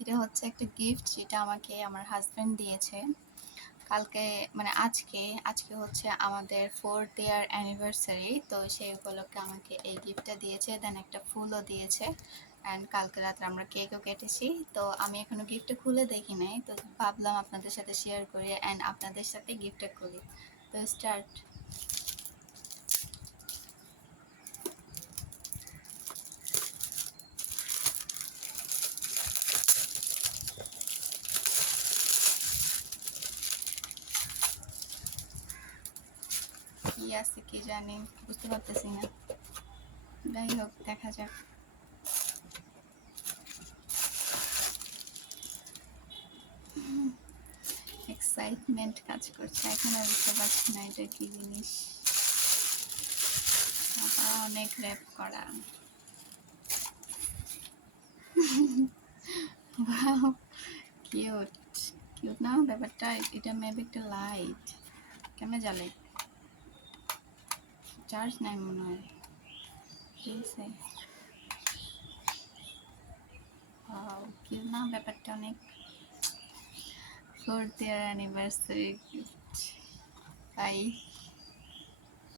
এটা হচ্ছে একটা গিফট যেটা আমাকে আমার হাজব্যান্ড দিয়েছে কালকে, মানে আজকে হচ্ছে আমাদের 4th ইয়ার অ্যানিভার্সারি। তো সেই উপলক্ষে আমাকে এই গিফটটা দিয়েছে, দেন একটা ফুলও দিয়েছে, অ্যান্ড কালকে রাত্রে আমরা কেকও কেটেছি। তো আমি এখনো গিফটটা খুলে দেখি নাই, তো ভাবলাম আপনাদের সাথে শেয়ার করি অ্যান্ড আপনাদের সাথে গিফটটা করি। তো স্টার্ট। কি আছে কি জানি, বুঝতে পারতেছি না, যাই হোক দেখা যাক। এক্সাইটমেন্ট কাজ করছে, এখন আর বুঝতে পারছি না এটা কি জিনিস। অনেক র্যাপ করা। ওয়াও, কিউট কিউট না ব্যাপারটা। এটা মেবি একটা লাইট, কেমনে জ্বালে, চার্জ নাই মনে হয়। কিউট না ব্যাপারটা অনেক। 4th ইয়ার অ্যানিভার্সারি গিফট, তাই